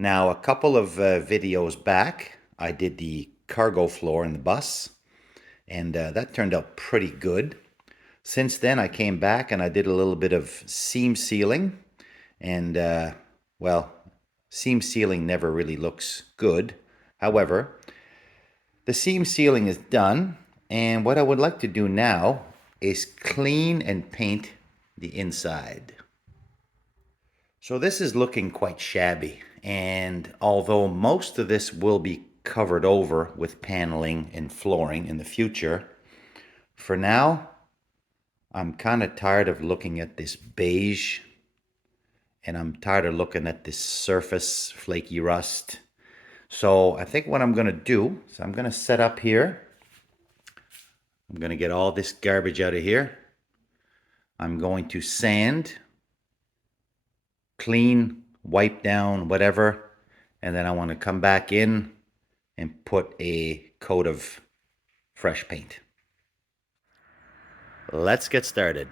Now, a couple of videos back, I did the cargo floor in the bus, and that turned out pretty good. Since then, I came back and I did a little bit of seam sealing, and well, seam sealing never really looks good. However, the seam sealing is done, and what I would like to do now is clean and paint the inside. So this is looking quite shabby, and although most of this will be covered over with paneling and flooring in the future, for now, I'm kind of tired of looking at this beige, and I'm tired of looking at this surface flaky rust. So I think what I'm going to do, so I'm going to set up here. I'm going to get all this garbage out of here. I'm going to sand, clean, wipe down, whatever. And then I want to come back in and put a coat of fresh paint. Let's get started.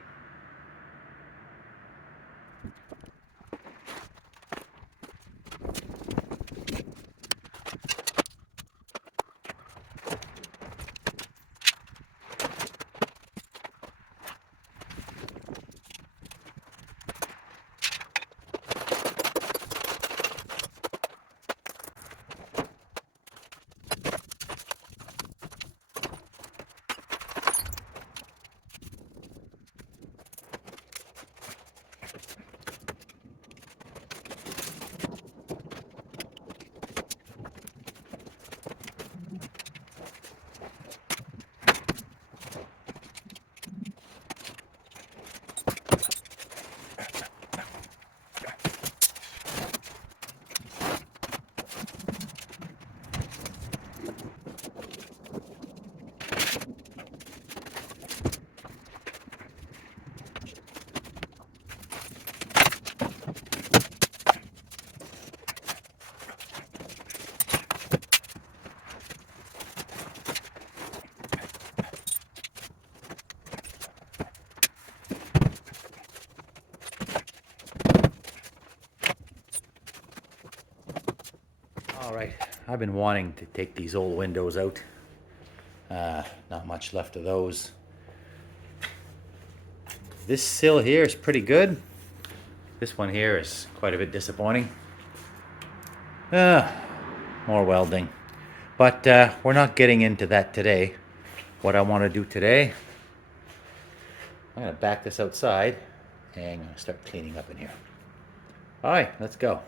All right, I've been wanting to take these old windows out. Not much left of those. This sill here is pretty good. This one here is quite a bit disappointing. More welding. But we're not getting into that today. What I want to do today, I'm going to back this outside and I'm going to start cleaning up in here. All right, let's go.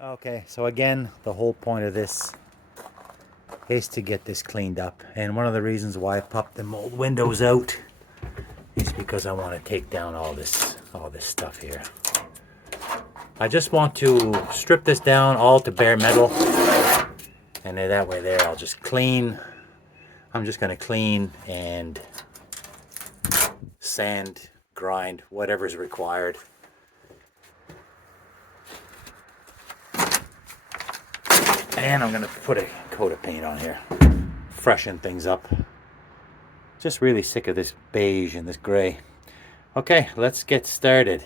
Okay, so again, the whole point of this is to get this cleaned up. And one of the reasons why I popped them old windows out is because I want to take down all this stuff here. I just want to strip this down all to bare metal. And then that way there, I'll just clean. I'm just going to clean and sand, grind, whatever's required. And I'm going to put a coat of paint on here. Freshen things up. Just really sick of this beige and this gray. Okay, let's get started.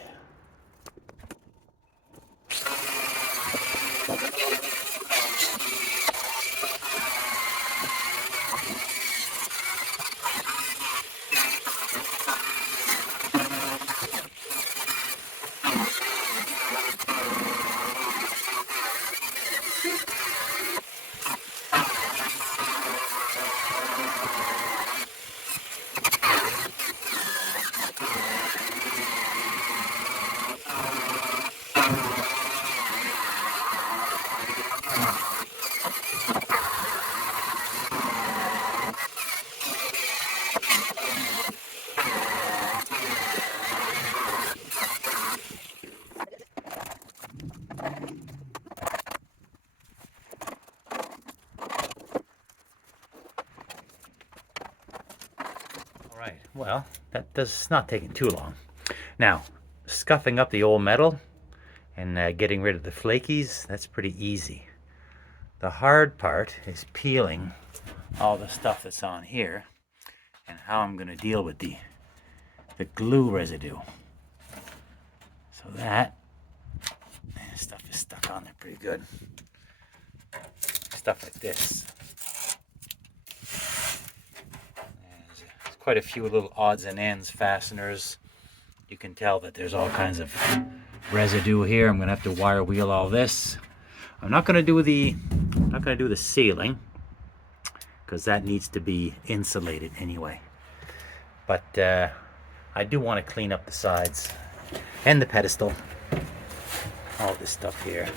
Right, well, that does not taking too long. Now, scuffing up the old metal and getting rid of the flakies, that's pretty easy. The hard part is peeling all the stuff that's on here and how I'm going to deal with the glue residue. So that stuff is stuck on there pretty good. Stuff like this. There's quite a few little odds and ends fasteners. You can tell that there's all kinds of residue here. I'm going to have to wire wheel all this. I'm not going to do the ceiling because that needs to be insulated anyway. But I do want to clean up the sides and the pedestal. All this stuff here.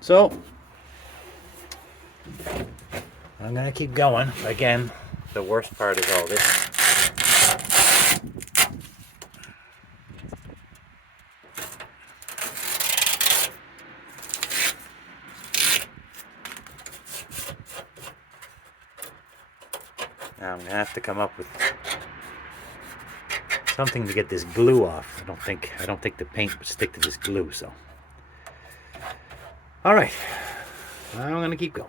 So I'm gonna keep going. Again, the worst part is all this. Now I'm gonna have to come up with something to get this glue off. I don't think the paint would stick to this glue, so. All right, I'm gonna keep going.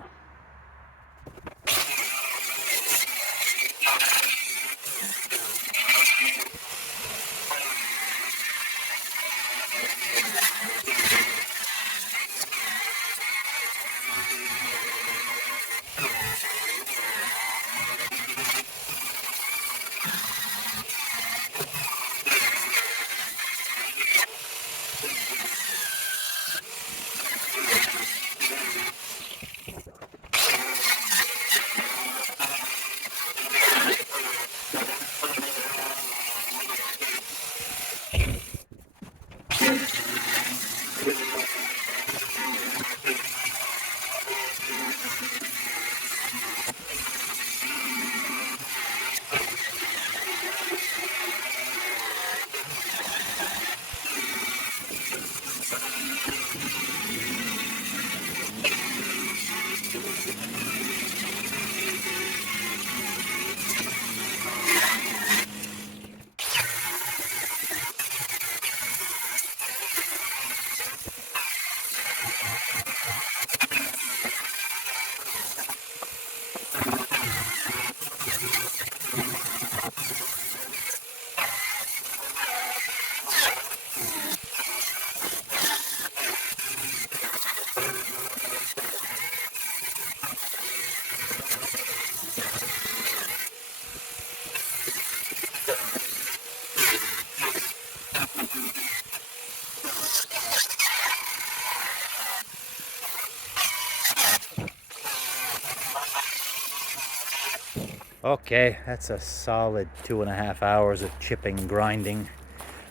Okay, that's a solid 2.5 hours of chipping, grinding,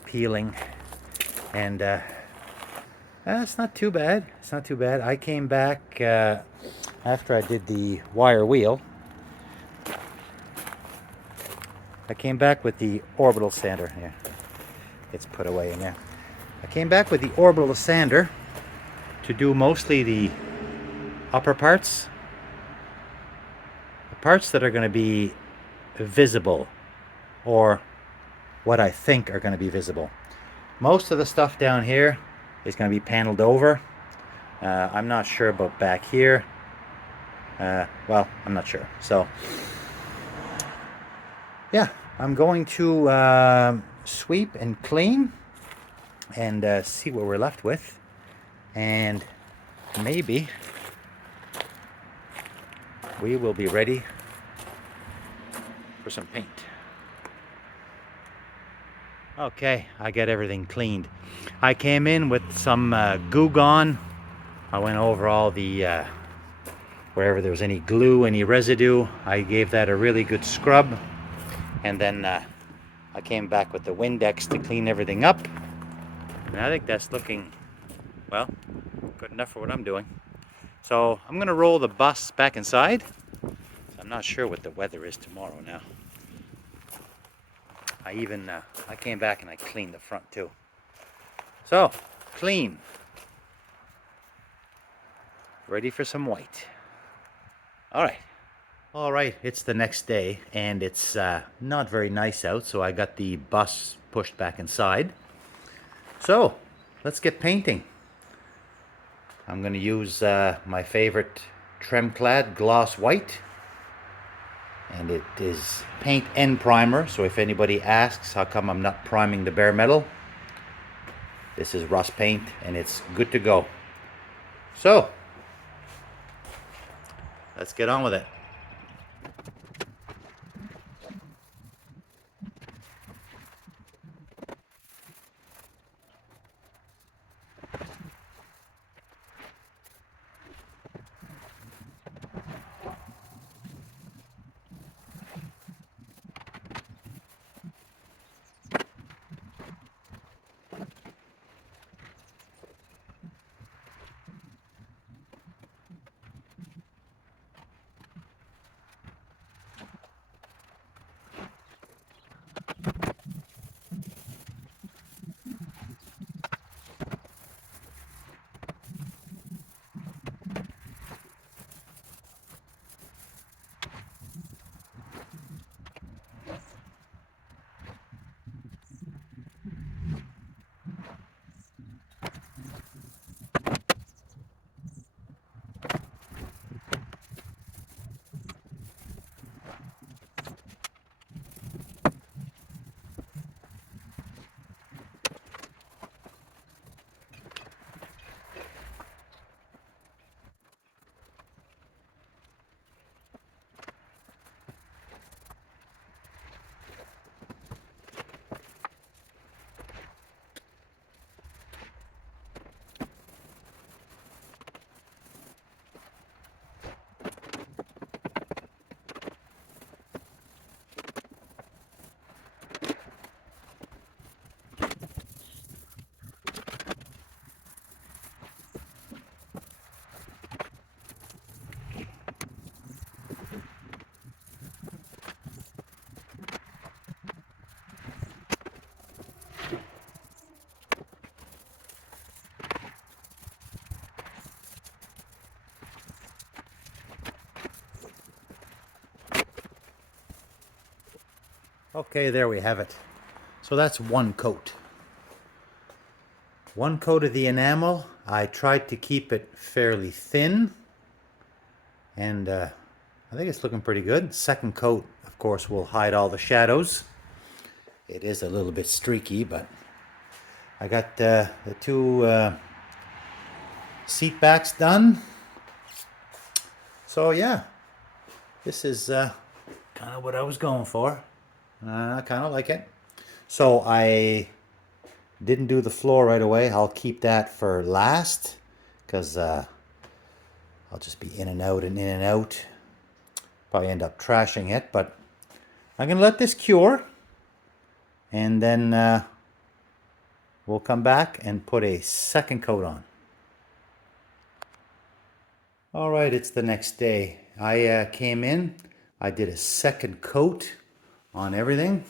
peeling, and that's not too bad. It's not too bad. I came back after I did the wire wheel. I came back with the orbital sander. Here, it's put away in there. I came back with the orbital sander to do mostly the upper parts. The parts that are going to be visible, or what I think are going to be visible. Most of the stuff down here is going to be paneled over. I'm not sure about back here. Well, I'm not sure. So, yeah, I'm going to sweep and clean and see what we're left with. And maybe we will be ready for some paint. Okay, I got everything cleaned. I came in with some Goo Gone. I went over all the wherever there was any glue, any residue. I gave that a really good scrub, and then I came back with the Windex to clean everything up. And I think that's looking, well, good enough for what I'm doing. So I'm gonna roll the bus back inside. I'm not sure what the weather is tomorrow now. I came back and I cleaned the front too. So, clean. Ready for some white. All right, All right, it's the next day and it's not very nice out, so I got the bus pushed back inside. So let's get painting. I'm going to use my favorite Tremclad gloss white, and it is paint and primer. So if anybody asks how come I'm not priming the bare metal, this is rust paint and it's good to go. So let's get on with it. Okay, there we have it. So that's one coat. One coat of the enamel. I tried to keep it fairly thin, and I think it's looking pretty good. Second coat, of course, will hide all the shadows. It is a little bit streaky, but I got the two seat backs done. So yeah, this is kind of what I was going for. I kind of like it. So I didn't do the floor right away. I'll keep that for last because I'll just be in and out and in and out. Probably end up trashing it, but I'm going to let this cure, and then we'll come back and put a second coat on. All right, it's the next day. I came in, I did a second coat on everything.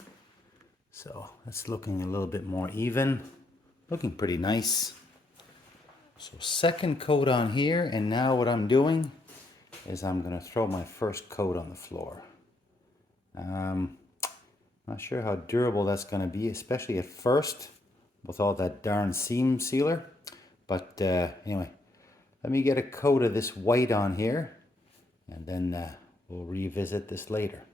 So it's looking a little bit more even, looking pretty nice. So second coat on here, and now what I'm doing is I'm going to throw my first coat on the floor. Not sure how durable that's going to be, especially at first with all that darn seam sealer. But anyway, let me get a coat of this white on here, and then we'll revisit this later.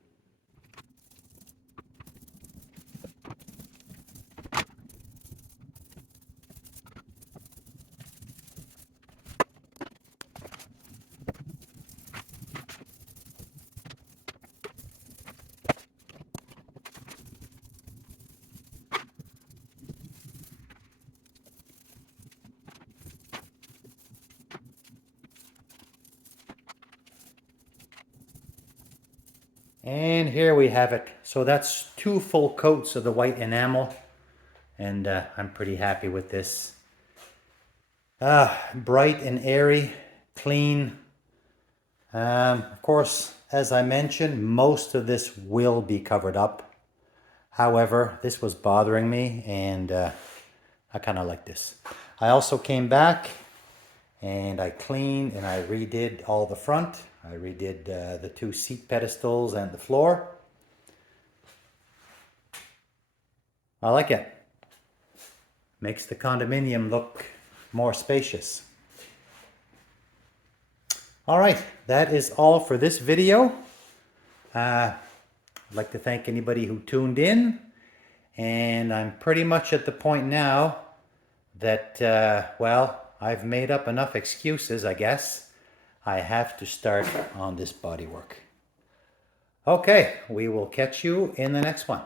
And here we have it. So that's 2 full coats of the white enamel, and I'm pretty happy with this. Bright and airy, clean. Of course, as I mentioned, most of this will be covered up. However, this was bothering me, and I kind of like this. I also came back and I cleaned and I redid all the front. I redid the 2 seat pedestals and the floor. I like it. Makes the condominium look more spacious. All right, that is all for this video. I'd like to thank anybody who tuned in. And I'm pretty much at the point now that, well, I've made up enough excuses, I guess. I have to start on this bodywork. Okay, we will catch you in the next one.